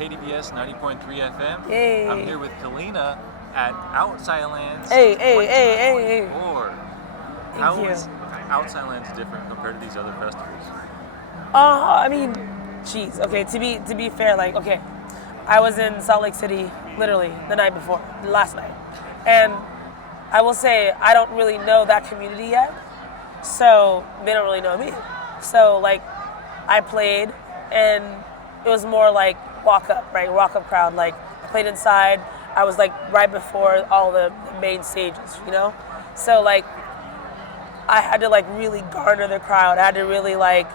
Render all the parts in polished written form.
Kdvs 90.3 FM. Hey. I'm here with Kaleena at Outsidelands. Hey. 2024. How Thank you. is Outsidelands different compared to these other festivals? I mean, geez. Okay, to be fair, like, okay, I was in Salt Lake City literally the night before, last night, and I will say I don't really know that community yet, so they don't really know me. So like, I played, and it was more like walk up crowd. Like, I played inside. I was like right before all the main stages, you know? So like, I had to like really garner the crowd. I had to really like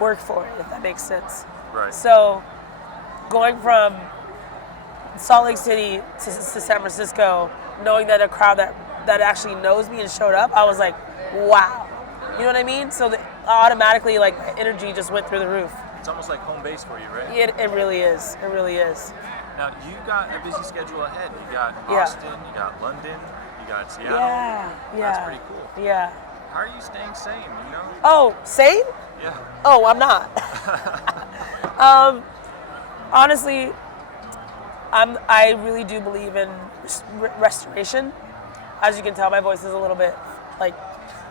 work for it, if that makes sense. Right. So going from Salt Lake City to San Francisco, knowing that a crowd that actually knows me and showed up, I was like, wow. You know what I mean? So automatically, like, my energy just went through the roof. It's almost like home base for you, right? It really is. It really is. Now, you got a busy schedule ahead. You got Austin, you got London, you got Seattle. Yeah. That's pretty cool. Yeah. How are you staying sane, you know? Oh, sane? Yeah. Oh, I'm not. Honestly, I really do believe in restoration. As you can tell, my voice is a little bit, like,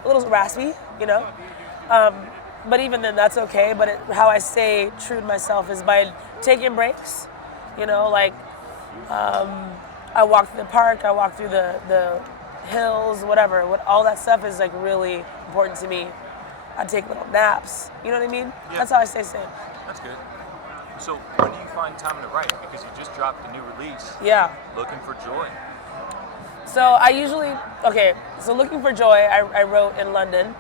a little raspy, you know? But even then, that's okay. But how I stay true to myself is by taking breaks. You know, like, I walk through the park, I walk through the hills, whatever. All that stuff is like really important to me. I take little naps. You know what I mean? Yeah. That's how I stay sane. That's good. So when do you find time to write? Because you just dropped a new release. Yeah. Looking for Joy. So I usually, so Looking for Joy, I wrote in London.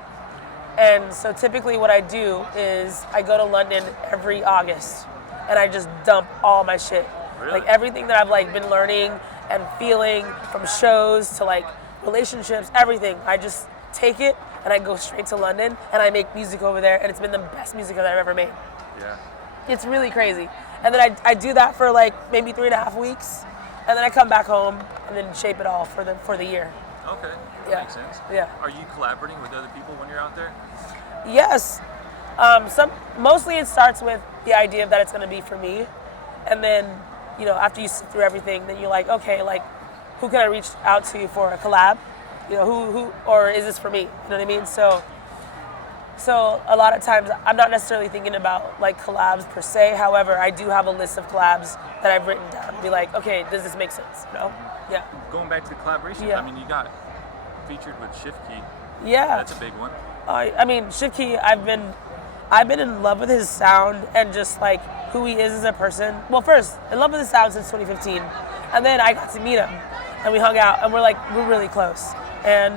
And so typically what I do is I go to London every August and I just dump all my shit. Really? Like everything that I've like been learning and feeling, from shows to like relationships, everything. I just take it and I go straight to London and I make music over there, and it's been the best music that I've ever made. Yeah. It's really crazy. And then I do that for like maybe 3.5 weeks, and then I come back home and then shape it all for the year. Okay. That Yeah. makes sense. Yeah. Are you collaborating with other people when you're out there? Yes. Mostly it starts with the idea that it's going to be for me, and then, you know, after you sit through everything, then you're like, okay, like, who can I reach out to for a collab? You know, who, or is this for me? You know what I mean? So a lot of times I'm not necessarily thinking about like collabs per se. However, I do have a list of collabs that I've written down to be like, okay, does this make sense? You know? Yeah. Going back to the collaboration, Yeah. I mean, you got featured with Shifty. Yeah. That's a big one. I mean, Shivki, I've been in love with his sound and just like who he is as a person. Well, first, in love with his sound since 2015, and then I got to meet him, and we hung out, and we're really close. And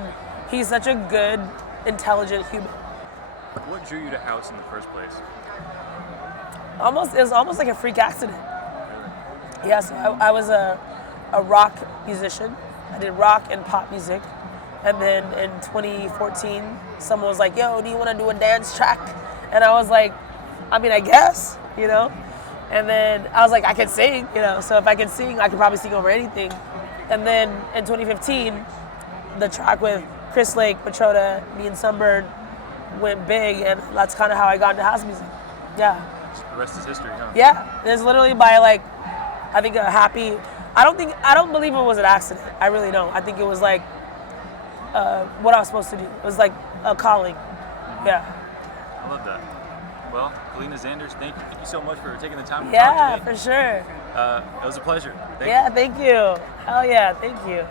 he's such a good, intelligent human. What drew you to Outs in the first place? It was almost like a freak accident. Yeah, so I was a rock musician. I did rock and pop music. And then in 2014, someone was like, yo, do you want to do a dance track? And I was like, I mean, I guess, you know? And then I was like, I can sing, you know? So if I can sing, I could probably sing over anything. And then in 2015, the track with Chris Lake, Matroda, me and Sunbird went big, and that's kind of how I got into house music. Yeah. The rest is history, huh? Yeah. It's literally by like, I think a happy, I don't believe it was an accident. I really don't. I think it was like, what I was supposed to do. It was like a calling. Yeah. I love that. Well, Kaleena Zanders, thank you so much for taking the time to Yeah, talk to me. for sure. It was a pleasure. Thank you. Thank you. Hell yeah, thank you.